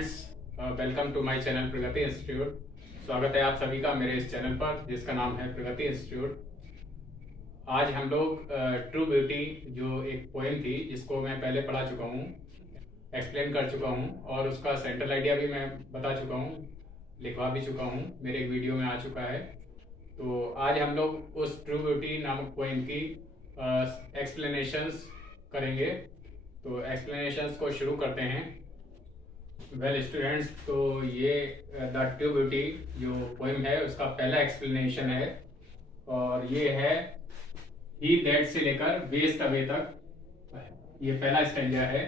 Friends, welcome to my channel Pragati institute. स्वागत है आप सभी का मेरे इस चैनल पर जिसका नाम है प्रगति इंस्टीट्यूट। आज हम लोग ट्रू ब्यूटी जो एक पोएम थी जिसको मैं पहले पढ़ा चुका हूँ, एक्सप्लेन कर चुका हूँ और उसका सेंट्रल आइडिया भी मैं बता चुका हूँ, लिखवा भी चुका हूँ, मेरे एक वीडियो में आ चुका है। तो आज हम लोग उस ट्रू ब्यूटी नामक पोएम की एक्सप्लेनेशंस करेंगे। तो एक्सप्लेनेशंस को शुरू करते हैं। वेल स्टूडेंट्स, तो ये द ट्रू ब्यूटी जो पोएम है उसका पहला एक्सप्लेनेशन है और ये है ही दैट से लेकर वेस्ट अवे तक, ये पहला स्टैंजा है।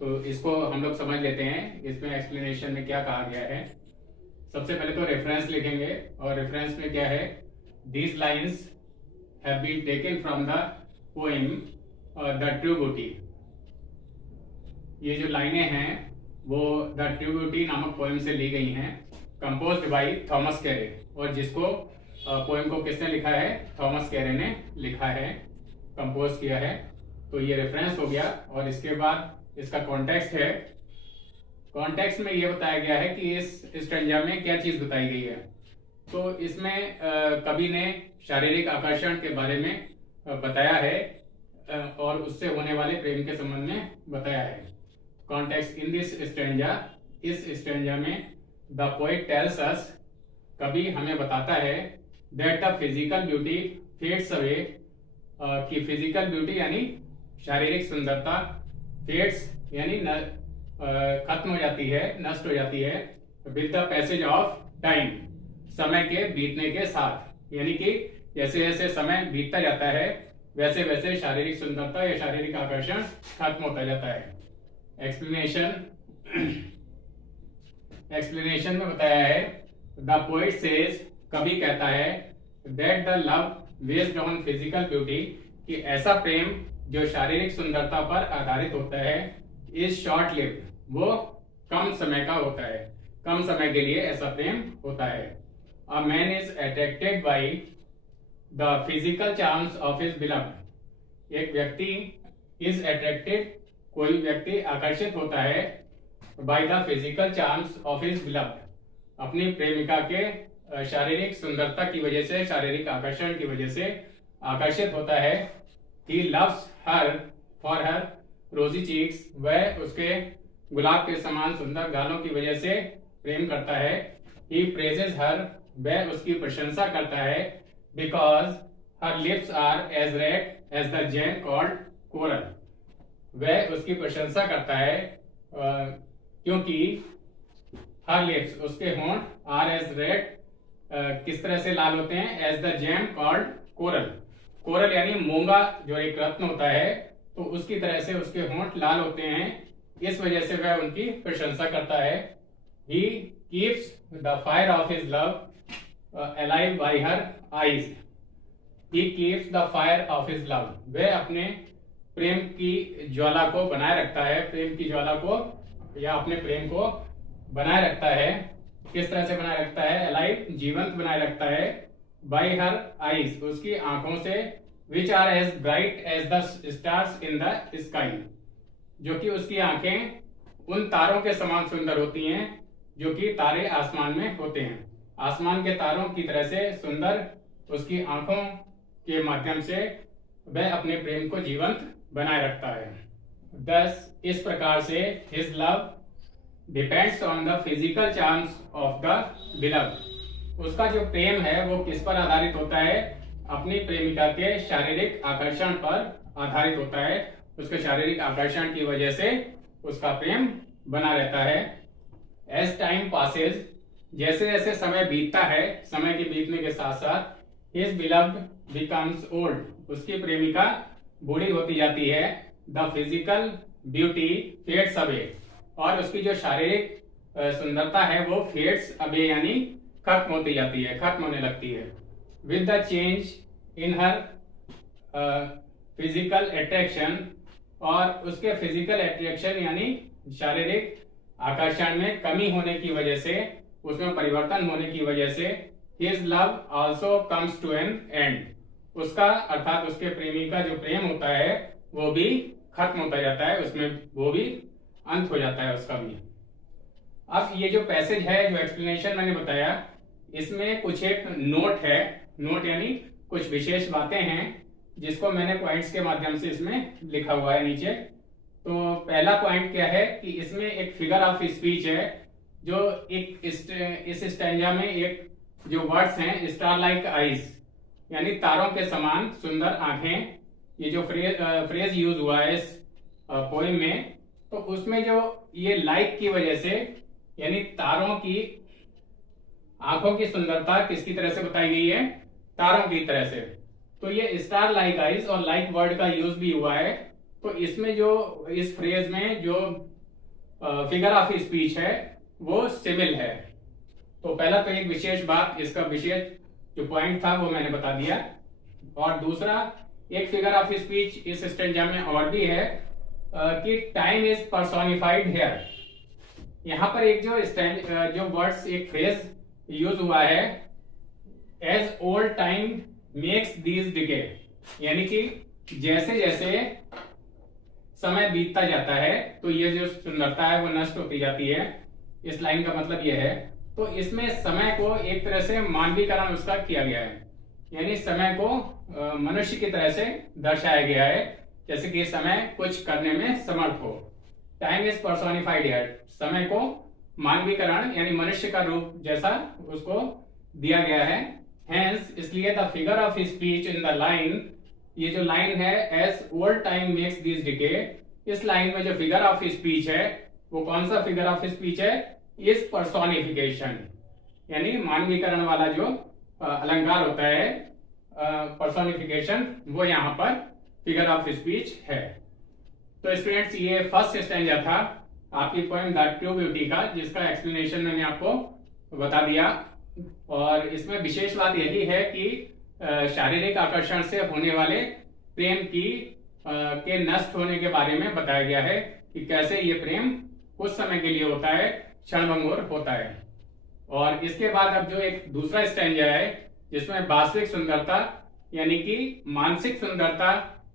तो इसको हम लोग समझ लेते हैं इसमें एक्सप्लेनेशन में क्या कहा गया है। सबसे पहले तो रेफरेंस लिखेंगे और रेफरेंस में क्या है, these lines have been taken from the poem the true beauty. ये जो लाइनें हैं वो द ट्रू ब्यूटी नामक पोएम से ली गई हैं, कंपोज्ड बाय थॉमस कैरे। और जिसको पोएम को किसने लिखा है, थॉमस कैरे ने लिखा है, कंपोज किया है। तो ये रेफरेंस हो गया और इसके बाद इसका कॉन्टेक्स्ट है। कॉन्टेक्स्ट में ये बताया गया है कि इस स्टैंजा में क्या चीज बताई गई है। तो इसमें कवि ने शारीरिक आकर्षण के बारे में बताया है और उससे होने वाले प्रेम के संबंध में बताया है। कॉन्टेक्स्ट इन दिस स्टैंजा, इस स्टैंजा में द पोएट टेल्स अस, कवि हमें बताता है that the physical beauty fades away, कि फिजिकल ब्यूटी यानी शारीरिक सुंदरता, फेड्स यानी खत्म हो जाती है, नष्ट हो जाती है, with the passage of time, समय के बीतने के साथ। यानी कि जैसे जैसे समय बीतता जाता है वैसे वैसे शारीरिक सुंदरता या शारीरिक आकर्षण खत्म होता जाता है। एक्सप्लेनेशन में बताया है द पोएट सेज, कवि कहता है that the love based on physical beauty, कि ऐसा प्रेम जो शारीरिक सुंदरता पर आधारित होता है, इज शॉर्ट लिव्ड, वो कम समय का होता है, कम समय के लिए ऐसा प्रेम होता है। A man is attracted by the physical charms of his beloved, एक व्यक्ति इज अट्रैक्टेड, कोई व्यक्ति आकर्षित होता है, by the physical charms of his beloved, अपनी प्रेमिका के शारीरिक सुंदरता की वजह से, शारीरिक आकर्षण की वजह से आकर्षित होता है। He loves her for her रोजी चीक्स, वह उसके गुलाब के समान सुंदर गालों की वजह से प्रेम करता है। ही प्रेजेस हर, वह उसकी प्रशंसा करता है, because her lips are as red as the gem called coral, वह उसकी प्रशंसा करता है क्योंकि हर लिप्स, उसके होंठ, आर एज रेड, किस तरह से लाल होते हैं, as the gem called coral, coral यानी मूंगा जो एक रत्न होता है, तो उसकी तरह से उसके होंठ लाल होते हैं, इस वजह से वह उनकी प्रशंसा करता है। He keeps the fire of his love alive bye her eyes, he keeps the fire of his love, वह अपने प्रेम की ज्वाला को बनाए रखता है, प्रेम की ज्वाला को या अपने प्रेम को बनाए रखता है। किस तरह से बनाए रखता है, अलाइव, जीवंत बनाए रखता है, बाय हर आईज, उसकी आंखों से, which are as bright as the stars in the sky, जो कि उसकी आंखें उन तारों के समान सुंदर होती हैं जो कि तारे आसमान में होते हैं, आसमान के तारों की तरह से सुंदर उसकी आंखों के माध्यम से वह अपने प्रेम को जीवंत बनाए रखता है। दस, इस प्रकार से his love depends on the physical charms of the beloved, उसका जो प्रेम है वो किस पर आधारित होता है, अपनी प्रेमिका के शारीरिक आकर्षण पर आधारित होता है, उसके शारीरिक आकर्षण की वजह से उसका प्रेम बना रहता है। एज टाइम पासेज, जैसे जैसे समय बीतता है, समय के बीतने के साथ साथ हिज बिलव्ड बिकम्स ओल्ड, उसकी प्रेमिका बूढ़ी होती जाती है। The physical beauty fades away, और उसकी जो शारीरिक सुंदरता है वो फेड्स अवे यानी खत्म होती जाती है, खत्म होने लगती है। With the change in her physical attraction, और उसके फिजिकल अट्रैक्शन यानी शारीरिक आकर्षण में कमी होने की वजह से, उसमें परिवर्तन होने की वजह से, his love also comes to an end, उसका अर्थात उसके प्रेमी का जो प्रेम होता है वो भी खत्म होता जाता है, उसमें वो भी अंत हो जाता है उसका भी। अब ये जो पैसेज है, जो एक्सप्लेनेशन मैंने बताया, इसमें कुछ एक नोट है, नोट यानी कुछ विशेष बातें हैं जिसको मैंने पॉइंट्स के माध्यम से इसमें लिखा हुआ है नीचे। तो पहला पॉइंट क्या है कि इसमें एक फिगर ऑफ स्पीच है, जो एक इस स्टैंजा में एक जो वर्ड्स हैं, स्टार लाइक आईज यानी तारों के समान सुंदर आंखें, ये जो फ्रेज यूज हुआ है इस पोएम में, तो उसमें जो ये लाइक की वजह से यानी तारों की आंखों की सुंदरता किसकी तरह से बताई गई है, तारों की तरह से। तो ये स्टार लाइक आइज और लाइक वर्ड का यूज भी हुआ है। तो इसमें जो इस फ्रेज में जो फिगर ऑफ स्पीच है वो सिमिल है। तो पहला तो एक विशेष बात, इसका विशेष जो पॉइंट था वो मैंने बता दिया। और दूसरा एक फिगर ऑफ स्पीच इस स्टेंजा में और भी है कि टाइम इज पर्सोनिफाइड हेयर। यहां पर एक जो वर्ड्स एक फ्रेज यूज हुआ है, as old time makes these decay, यानी कि जैसे जैसे समय बीतता जाता है तो ये जो सुंदरता है वो नष्ट होती जाती है। इस लाइन का मतलब ये है। तो इसमें समय को एक तरह से मानवीकरण उसका किया गया है, यानी समय को मनुष्य की तरह से दर्शाया गया है, जैसे कि समय कुछ करने में समर्थ हो। टाइम इज पर्सोनिफाइड हियर, समय को मानवीकरण यानी मनुष्य का रूप जैसा उसको दिया गया है। हेंस इसलिए the figure of speech in the line, ये जो लाइन है as old time makes this decay, इस लाइन में जो फिगर ऑफ स्पीच है वो कौन सा फिगर ऑफ स्पीच है, इस पर्सोनिफिकेशन यानी मानवीकरण वाला जो अलंकार होता है पर्सोनिफिकेशन, वो यहाँ पर फिगर ऑफ स्पीच है। तो स्टूडेंट्स ये फर्स्ट स्टैंजा था आपकी पोएम द ट्रू ब्यूटी का, जिसका एक्सप्लेनेशन मैंने आपको बता दिया। और इसमें विशेष बात यही है कि शारीरिक आकर्षण से होने वाले प्रेम की के नष्ट होने के बारे में बताया गया है कि कैसे ये प्रेम कुछ समय के लिए होता है, क्षणभंगुर होता है। और इसके बाद अब जो एक दूसरा स्टैंजा है जिसमें वास्तविक सुंदरता यानी कि मानसिक सुंदरता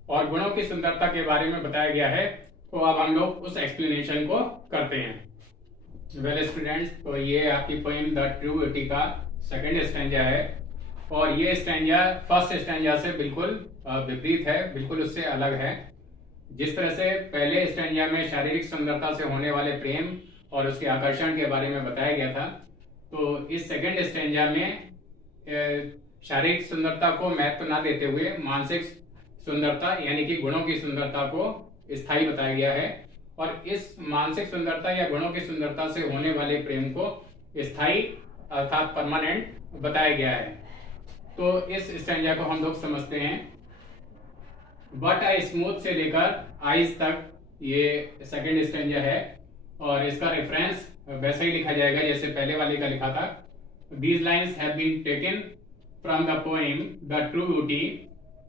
और गुणों की सुंदरता के बारे में बताया गया है, तो अब हम लोग उस एक्सप्लेनेशन को करते हैं। वेल स्टूडेंट्स, तो ये आपकी पोएम द ट्रू ब्यूटी का सेकंड स्टैंजा है और ये स्टैंजा फर्स्ट स्टैंजा से बिल्कुल विपरीत है, बिल्कुल उससे अलग है। जिस तरह से पहले स्टैंजा में शारीरिक सुंदरता से होने वाले प्रेम और उसके आकर्षण के बारे में बताया गया था, तो इस सेकंड स्टैंजा में शारीरिक सुंदरता को महत्व न देते हुए मानसिक सुंदरता यानी कि गुणों की सुंदरता को स्थायी बताया गया है। और इस मानसिक सुंदरता या गुणों की सुंदरता से होने वाले प्रेम को स्थायी अर्थात परमानेंट बताया गया है। तो इस स्टैंजा को हम लोग समझते हैं। बट आई स्मूथ से लेकर आइज तक ये सेकंड स्टैंजा है और इसका रेफरेंस वैसे ही लिखा जाएगा जैसे पहले वाले का लिखा था। These lines have been taken from the poem The True Beauty।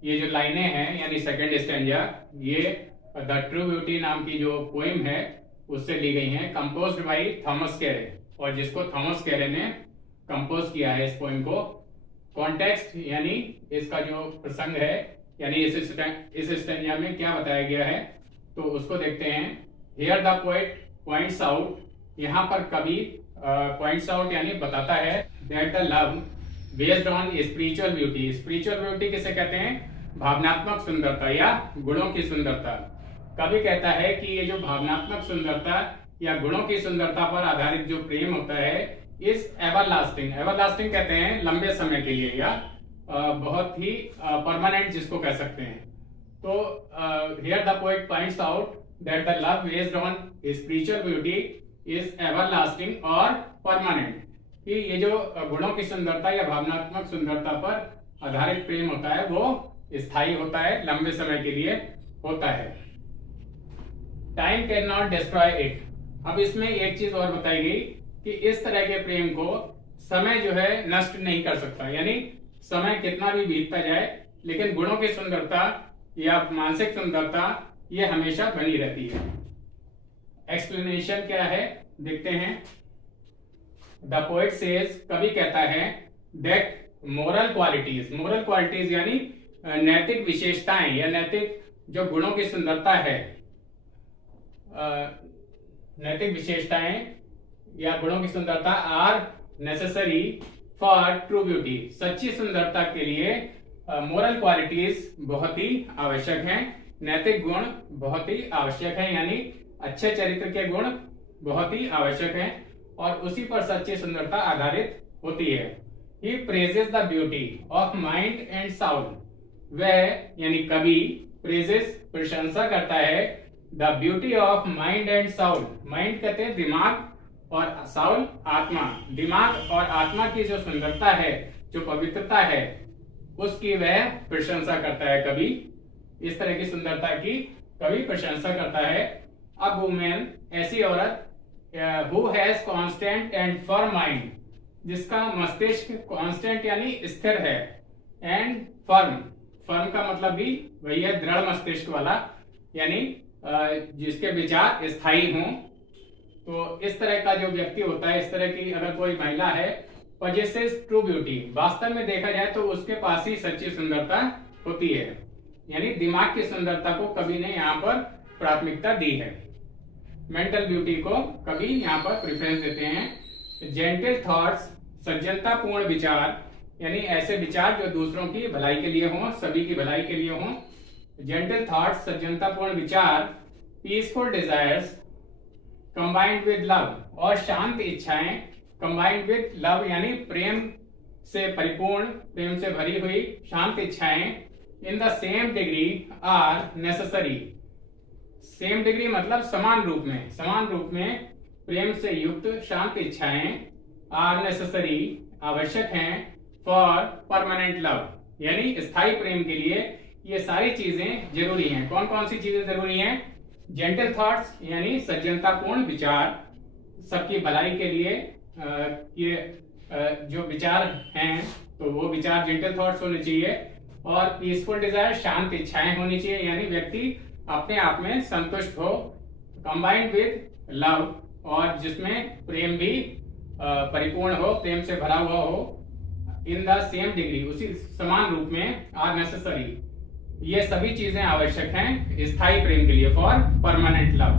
ये जो लाइनें हैं यानी सेकंड स्टैंजा, ये द ट्रू ब्यूटी नाम की जो पोएम है उससे ली गई हैं, कंपोज्ड बाय थॉमस कैरे, और जिसको थॉमस कैरे ने कंपोज किया है इस पोएम को। कॉन्टेक्स्ट यानी इसका जो प्रसंग है यानी इस स्टैंजा में क्या बताया गया है, तो उसको देखते हैं। Here the poet points out, यहाँ पर कवि पॉइंट्स आउट यानी बताता है that the love based on spiritual beauty. Spiritual beauty किसे कहते हैं, भावनात्मक सुंदरता या गुणों की सुंदरता। कवि कहता है कि ये जो भावनात्मक सुंदरता या गुणों की सुंदरता पर आधारित जो प्रेम होता है इस एवरलास्टिंग, एवरलास्टिंग कहते हैं लंबे समय के लिए या बहुत ही परमानेंट जिसको कह सकते हैं। तो here the poet points out that the love based on spiritual beauty is everlasting और परमानेंट, कि ये जो गुणों की सुंदरता या भावनात्मक सुंदरता पर आधारित प्रेम होता है वो स्थायी होता है, लंबे समय के लिए होता है। Time can not destroy it. अब इसमें एक चीज और बताई गई कि इस तरह के प्रेम को समय जो है नष्ट नहीं कर सकता, यानी समय कितना भी बीतता जाए लेकिन गुणों की सुंदरता या मानसिक सुंदरता ये हमेशा बनी रहती है। एक्सप्लेनेशन क्या है देखते हैं। द पोएट सेज, कवि कहता है दैट मोरल क्वालिटीज यानी नैतिक विशेषताएं या नैतिक जो गुणों की सुंदरता है, नैतिक विशेषताएं या गुणों की सुंदरता are necessary for true beauty. सच्ची सुंदरता के लिए मोरल क्वालिटीज बहुत ही आवश्यक हैं, नैतिक गुण बहुत ही आवश्यक हैं, यानी अच्छे चरित्र के गुण बहुत ही आवश्यक हैं और उसी पर सच्ची सुंदरता आधारित होती है। He praises the beauty of mind and soul. वह यानी कवि प्रेजेस प्रशंसा करता है the beauty of mind and soul. Mind कहते हैं दिमाग और साउल आत्मा। दिमाग और आत्मा की जो सुंदरता है, जो पवित्रता है, उसकी वह प्रशंसा करता है कवि। इस तरह की सुंदरता की कवि प्रशंसा करता है। अब वुमेन ऐसी औरत who has constant and firm mind, जिसका मस्तिष्क कांस्टेंट यानी स्थिर है, एंड फर्म, फर्म का मतलब भी वही है दृढ़ मस्तिष्क वाला, यानी जिसके विचार स्थायी हों। तो इस तरह का जो व्यक्ति होता है, इस तरह की अगर कोई महिला है, पजेसेस ट्रू ब्यूटी, वास्तव में देखा जाए तो उसके पास ही सच्ची सुंदरता होती है, यानी दिमाग की सुंदरता को कवि ने यहाँ पर प्राथमिकता दी है। मेंटल ब्यूटी को कवि यहाँ पर प्रेफरेंस देते हैं। जेंटल थॉट्स, सज्जनतापूर्ण विचार, यानी ऐसे विचार जो दूसरों की भलाई के लिए हों, सभी की भलाई के लिए हों। जेंटल थॉट्स, सज्जनतापूर्ण विचार। Peaceful desires combined with love, और शांत इच्छाएं कंबाइंड विद लव, यानी प्रेम से परिपूर्ण, प्रेम से भरी हुई शांत इच्छाएं in the same degree are necessary. Same degree मतलब समान रूप में, समान रूप में प्रेम से युक्त शांत इच्छाएं आर नेसेसरी, आवश्यक हैं, फॉर परमानेंट लव, यानी स्थायी प्रेम के लिए ये सारी चीजें जरूरी हैं। कौन कौन सी चीजें जरूरी हैं? जेंटल थॉट्स यानी सज्जनतापूर्ण विचार, सबकी भलाई के लिए ये जो विचार हैं तो वो विचार जेंटल थॉट्स होने चाहिए। और पीसफुल डिजायर, शांत इच्छाएं होनी चाहिए, यानी व्यक्ति अपने आप में संतुष्ट हो। कंबाइंड विद लव, और जिसमें प्रेम भी परिपूर्ण हो, प्रेम से भरा हुआ हो। इन द सेम डिग्री, उसी समान रूप में। आर नेसेसरी, ये सभी चीजें आवश्यक हैं स्थायी प्रेम के लिए, for permanent love.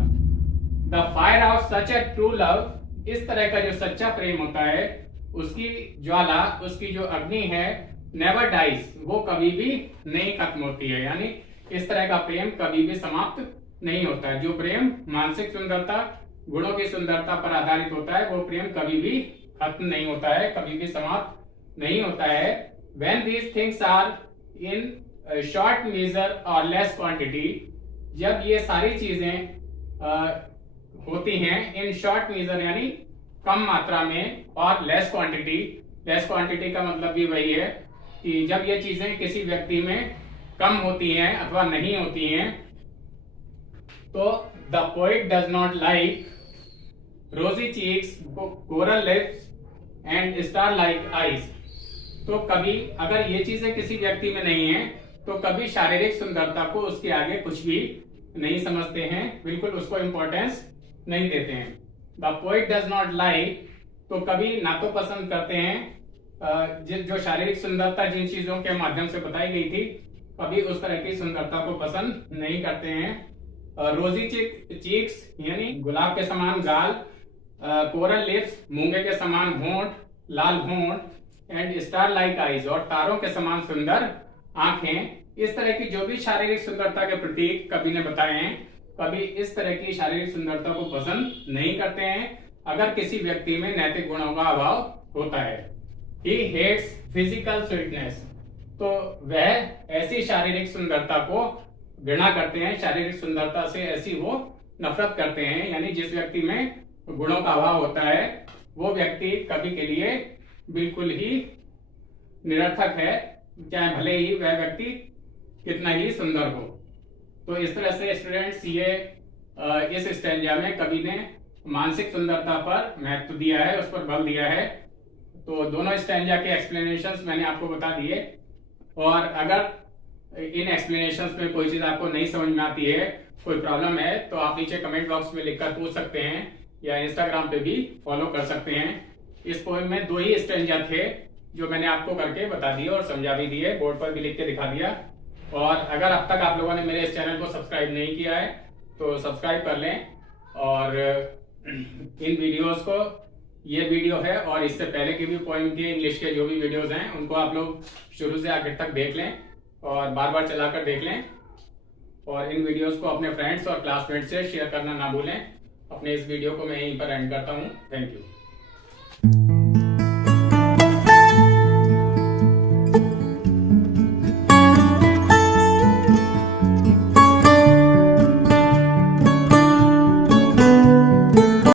The fire of such A true love, इस तरह का जो सच्चा प्रेम होता है उसकी ज्वाला, उसकी जो अग्नि है, नेवर डाइज, वो कभी भी नहीं खत्म होती है, यानी इस तरह का प्रेम कभी भी समाप्त नहीं होता है। जो प्रेम मानसिक सुंदरता, गुणों की सुंदरता पर आधारित होता है, वो प्रेम कभी भी खत्म नहीं होता है, कभी भी समाप्त नहीं होता है। When these things are in short measure or less quantity, जब ये सारी चीजें होती हैं इन शॉर्ट मेजर यानी कम मात्रा में, और लेस क्वांटिटी, लेस क्वांटिटी का मतलब भी वही है कि जब ये चीजें किसी व्यक्ति में कम होती हैं अथवा नहीं होती हैं, तो the poet does not like rosy cheeks, coral lips and star like eyes. तो कभी अगर ये चीजें किसी व्यक्ति में नहीं है तो कभी शारीरिक सुंदरता को उसके आगे कुछ भी नहीं समझते हैं, बिल्कुल उसको इंपॉर्टेंस नहीं देते हैं। The poet does not like, तो कभी ना तो पसंद करते हैं जो शारीरिक सुंदरता जिन चीजों के माध्यम से बताई गई थी, कभी उस तरह की सुंदरता को पसंद नहीं करते हैं। रोजी चीक्स यानी गुलाब के समान गाल, कोरल लिप्स मूंगे के समान होंठ, लाल होंठ, एंड स्टार लाइक आईज, और तारों के समान सुंदर आंखें। इस तरह की जो भी शारीरिक सुंदरता के प्रतीक कवि ने बताए हैं, कभी इस तरह की शारीरिक सुंदरता को पसंद नहीं करते हैं अगर किसी व्यक्ति में नैतिक गुणों का अभाव होता है। ही हेट्स फिजिकल स्वीटनेस, तो वह ऐसी शारीरिक सुंदरता को घृणा करते हैं, शारीरिक सुंदरता से ऐसी वो नफरत करते हैं, यानी जिस व्यक्ति में गुणों का अभाव होता है वो व्यक्ति कवि के लिए बिल्कुल ही निरर्थक है, चाहे भले ही वह व्यक्ति कितना ही सुंदर हो। तो इस तरह से स्टूडेंट्स ये इस स्टैंजा में कवि ने मानसिक सुंदरता पर महत्व दिया है, उस पर बल दिया है। तो दोनों स्टैंजा के एक्सप्लेनेशंस मैंने आपको बता दिए, और अगर इन एक्सप्लेनेशंस में कोई चीज आपको नहीं समझ में आती है, कोई प्रॉब्लम है, तो आप नीचे कमेंट बॉक्स में लिखकर पूछ सकते हैं या इंस्टाग्राम पे भी फॉलो कर सकते हैं। इस पोएम में 2 ही स्टैंजा थे जो मैंने आपको करके बता दिए और समझा भी दिए, बोर्ड पर भी लिख के दिखा दिया। और अगर अब तक आप लोगों ने मेरे इस चैनल को सब्सक्राइब नहीं किया है तो सब्सक्राइब कर लें, और इन वीडियोस को ये वीडियो है और इससे पहले की भी पोएम के इंग्लिश के जो भी वीडियोस हैं उनको आप लोग शुरू से आखिर तक देख लें और बार बार चलाकर देख लें। और इन वीडियोस को अपने फ्रेंड्स और क्लासमेट्स से शेयर करना ना भूलें। अपने इस वीडियो को मैं यहीं पर एंड करता हूँ। Thank you.